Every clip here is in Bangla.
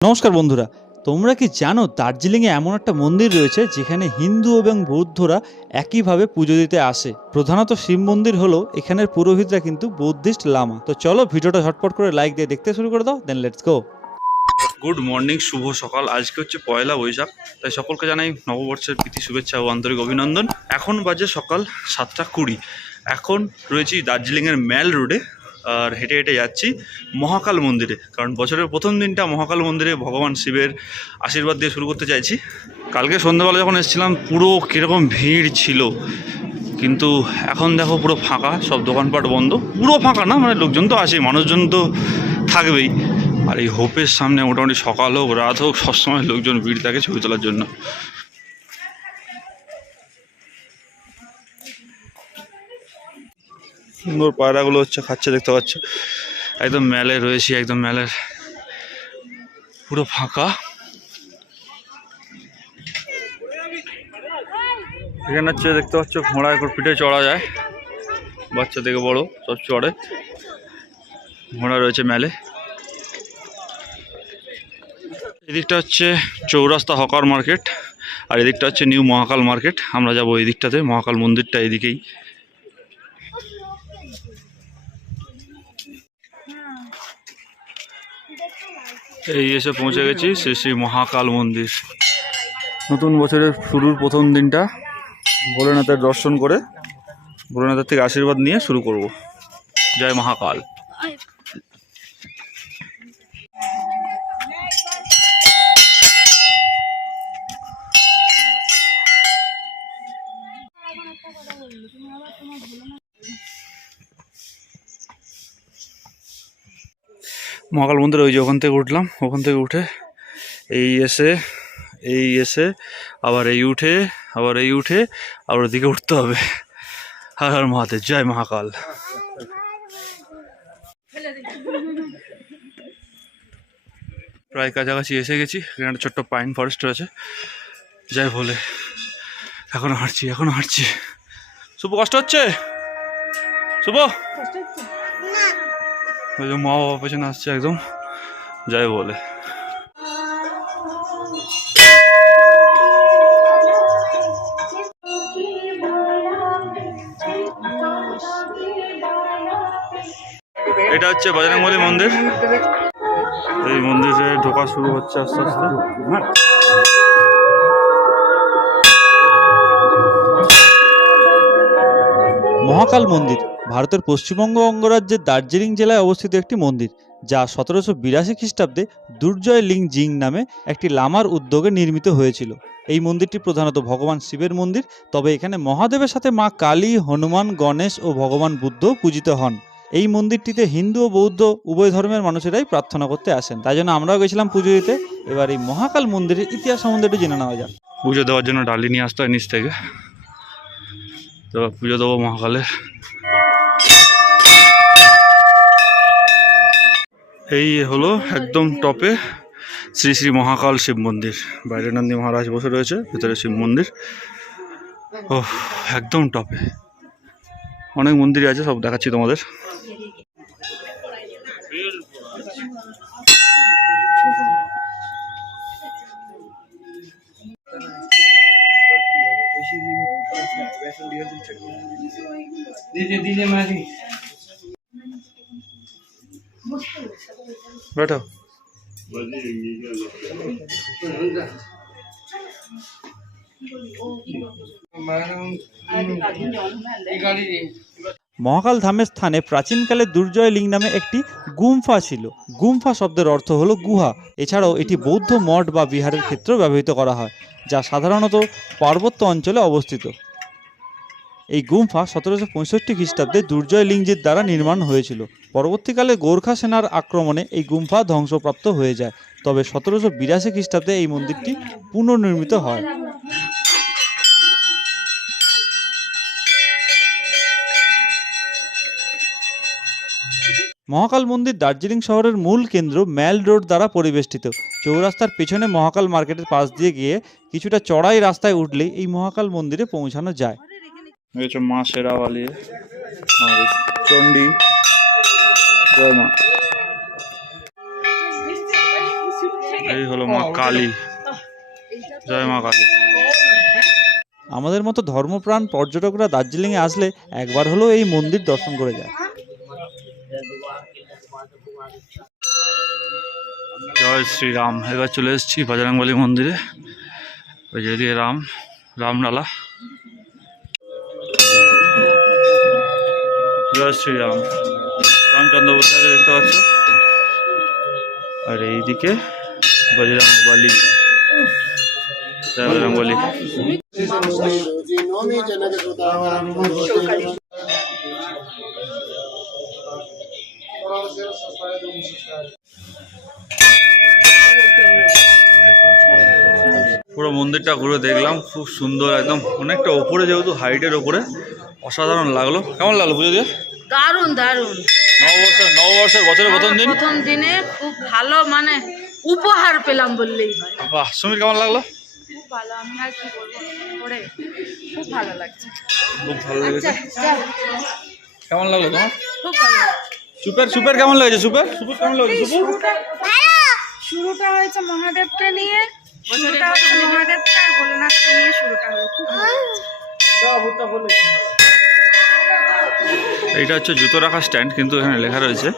নমস্কার বন্ধুরা, তোমরা কি জানো দার্জিলিংয়ে এমন একটা মন্দির রয়েছে যেখানে হিন্দু এবং বৌদ্ধরা একইভাবে পুজো দিতে আসে? প্রধানত শিব মন্দির হলো এখানের পুরোহিতরা কিন্তু বৌদ্ধিস্ট লামা। তো চলো ভিডিওটা ঝটপট করে লাইক দিয়ে দেখতে শুরু করে দাও then let's go good morning শুভ সকাল। আজকে হচ্ছে পয়লা বৈশাখ, তাই সকলকে জানাই নববর্ষের প্রীতি, শুভেচ্ছা ও আন্তরিক অভিনন্দন। এখন বাজে সকাল সাতটা কুড়ি। এখন রয়েছি দার্জিলিংয়ের ম্যাল রোডে আর হেঁটে হেঁটে যাচ্ছি মহাকাল মন্দিরে। কারণ বছরের প্রথম দিনটা মহাকাল মন্দিরে ভগবান শিবের আশীর্বাদ দিয়ে শুরু করতে চাইছি। কালকে সন্ধ্যাবেলা যখন এসেছিলাম, পুরো কীরকম ভিড় ছিল। কিন্তু এখন দেখো পুরো ফাঁকা, সব দোকানপাট বন্ধ। পুরো ফাঁকা না মানে লোকজন তো আসেই মানুষজন তো থাকবেই। আর এই হোপের সামনে মোটামুটি সকাল হোক, রাত হোক, সবসময় লোকজন ভিড় থাকে ছবি তোলার জন্য। সুন্দর পায়রাগুলো হচ্ছে, খাচ্ছে, দেখতে পাচ্ছ? একদম মেলে রয়েছি, একদম মেলের পুরো ফাঁকা। এখানে হচ্ছে, দেখতে পাচ্ছ, ঘোড়ার উপর পিঠে চড়া যায়। বাচ্চা থেকে বড়, সব চড়ে। ঘোড়া রয়েছে মেলে। এদিকটা হচ্ছে চৌরাস্তা হকার মার্কেট, আর এদিকটা হচ্ছে নিউ মহাকাল মার্কেট। আমরা যাব এই দিকটাতে মহাকাল মন্দিরটা এদিকেই। এই এসে পৌঁছে গেছি শ্রী শ্রী মহাকাল মন্দির। নতুন বছরের শুরুর প্রথম দিনটা ভোলেনাথের দর্শন করে ভোলেনাথের থেকে আশীর্বাদ নিয়ে শুরু করব। জয় মহাকাল। মহাকাল মন্দির ওই যে ওখান থেকে উঠলাম। ওখান থেকে উঠে এই এসে এই এসে আবার এই উঠে আবার এই উঠে আবার ওদিকে উঠতে হবে। হর হর মহাদেব জয় মহাকাল। প্রায় কাছাকাছি এসে গেছি। এখানে একটা ছোট্ট পাইন ফরেস্ট আছে যাই বলে এখনও হাঁটছি এখনও হাঁটছি। শুভ কষ্ট হচ্ছে? শুভ? ওই যে মা বাবা পেছনে আসছে একদম। যাই বলে। এটা হচ্ছে বজরংবলী মন্দির। এই মন্দিরে ঢোকা শুরু হচ্ছে আস্তে আস্তে। মহাকাল মন্দির, ভারতের পশ্চিমবঙ্গ অঙ্গরাজ্যের দার্জিলিং জেলায় অবস্থিত একটি মন্দির, যা সতেরোশো বিরাশি খ্রিস্টাব্দে দুর্জয় লিং জিং নামে একটি লামার উদ্যোগে নির্মিত হয়েছিল। এই মন্দিরটি প্রধানত ভগবান শিবের মন্দির, তবে এখানে মহাদেবের সাথে মা কালী, হনুমান, গণেশ ও ভগবান বুদ্ধ পূজিত হন। এই মন্দিরটিতে হিন্দু ও বৌদ্ধ উভয় ধর্মের মানুষেরাই প্রার্থনা করতে আসেন। তাই জন্য আমরাও গেছিলাম পুজো দিতে। এবার এই মহাকাল মন্দিরের ইতিহাস সম্বন্ধে একটু জেনে নেওয়া যাক। পুজো দেওয়ার জন্য ডালি নিয়ে আসতে হয় নিচ থেকে। তো পুজো দেবো মহাকালে। এই হলো একদম টপে শ্রী শ্রী মহাকাল শিব মন্দির। বাইরে নন্দী মহারাজ বসে রয়েছে, ভিতরে শিব মন্দির। ও একদম টপে। অনেক মন্দিরই আছে, সব দেখাচ্ছি তোমাদের। बैठो। মহাকাল ধামের স্থানে প্রাচীনকালে দুর্জয় লিং নামে একটি গুম্ফা ছিল। গুম্ফা শব্দের অর্থ হলো গুহা। এছাড়াও এটি বৌদ্ধ মঠ বা বিহারের ক্ষেত্রেও ব্যবহৃত করা হয়, যা সাধারণত পার্বত্য অঞ্চলে অবস্থিত। এই গুম্ফা সতেরোশো পঁয়ষট্টি খ্রিস্টাব্দে দুর্জয় লিঙ্গজির দ্বারা নির্মাণ হয়েছিল। পরবর্তীকালে গোর্খা সেনার আক্রমণে এই গুম্ফা ধ্বংসপ্রাপ্ত হয়ে যায়। তবে সতেরোশো বিরাশি খ্রিস্টাব্দে এই মন্দিরটি পুনর্নির্মিত হয়। মহাকাল মন্দির দার্জিলিং শহরের মূল কেন্দ্র ম্যাল রোড দ্বারা পরিবেষ্টিত। চৌরাস্তার পেছনে মহাকাল মার্কেটের পাশ দিয়ে গিয়ে কিছুটা চড়াই রাস্তায় উঠলেই এই মহাকাল মন্দিরে পৌঁছানো যায়। হচ্ছে মা সেরা চণ্ডী। জয় মা। এই হলো মা কালী। জয় মা কালী। আমাদের মতো ধর্মপ্রাণ পর্যটকরা দার্জিলিংয়ে আসলে একবার হলেও এই মন্দির দর্শন করে যায়। জয় শ্রীরাম। এবার চলে এসেছি বজরংবলী মন্দিরে। ওই যে রাম রামলালা। জয় শ্রীরাম। রামচন্দ্র বসে দেখতে পাচ্ছ? আর এইদিকে বজরং বলি। বলি। পুরো মন্দিরটা ঘুরে দেখলাম, খুব সুন্দর একদম। অনেকটা ওপরে যেহেতু হাইটের ওপরে অসাধারণ লাগল। কেমন লাগল পুজো দিয়ে? দারুণ দারুণ। নববর্ষের নববর্ষের বছরের প্রথম দিন? প্রথম দিনে খুব ভালো মানে উপহার পেলাম বললেই হয়। বাহ সুমির কেমন লাগল? খুব ভালো আমি আর কি বলব? করে খুব ভালো লাগছে। খুব ভালো লেগেছে। কেমন লাগল তোমার? খুব ভালো সুপের সুপের কেমন লেগেছে সুপের? সুপের কেমন লেগেছে সুপের? শুরুটা হয়েছে মহাদেবকে নিয়ে শুরুটা হচ্ছে মহাদেবকে আর ভোলেনাথকে নিয়ে শুরুটা হলো। খুব ভালো এইটা হচ্ছে জুতো রাখার স্ট্যান্ড কিন্তু এখানে লেখা রয়েছে,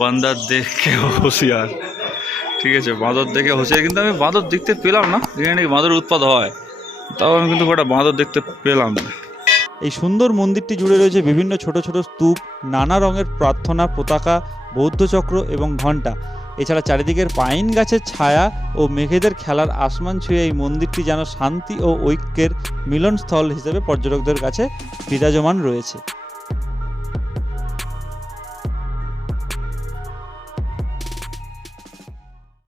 বান্দার দেখে হুঁশিয়ার। ঠিক আছে, বাঁদর দেখে হুঁশিয়ার, কিন্তু আমি বাঁদর দেখতে পেলাম না। এখানে নাকি বাঁদর উৎপাদ হয়। তাও আমি কিন্তু একটা বাঁদর দেখতে পেলাম না। এই সুন্দর মন্দিরটি জুড়ে রয়েছে বিভিন্ন ছোট ছোট স্তূপ, নানা রঙের প্রার্থনা, পতাকা, বৌদ্ধ চক্র এবং ঘণ্টা। এছাড়া চারিদিকের পাইন গাছের ছায়া ও মেঘেদের খেলার আসমান ছুঁয়ে এই মন্দিরটি যেন শান্তি ও ঐক্যের মিলনস্থল হিসেবে পর্যটকদের কাছে বিরাজমান রয়েছে।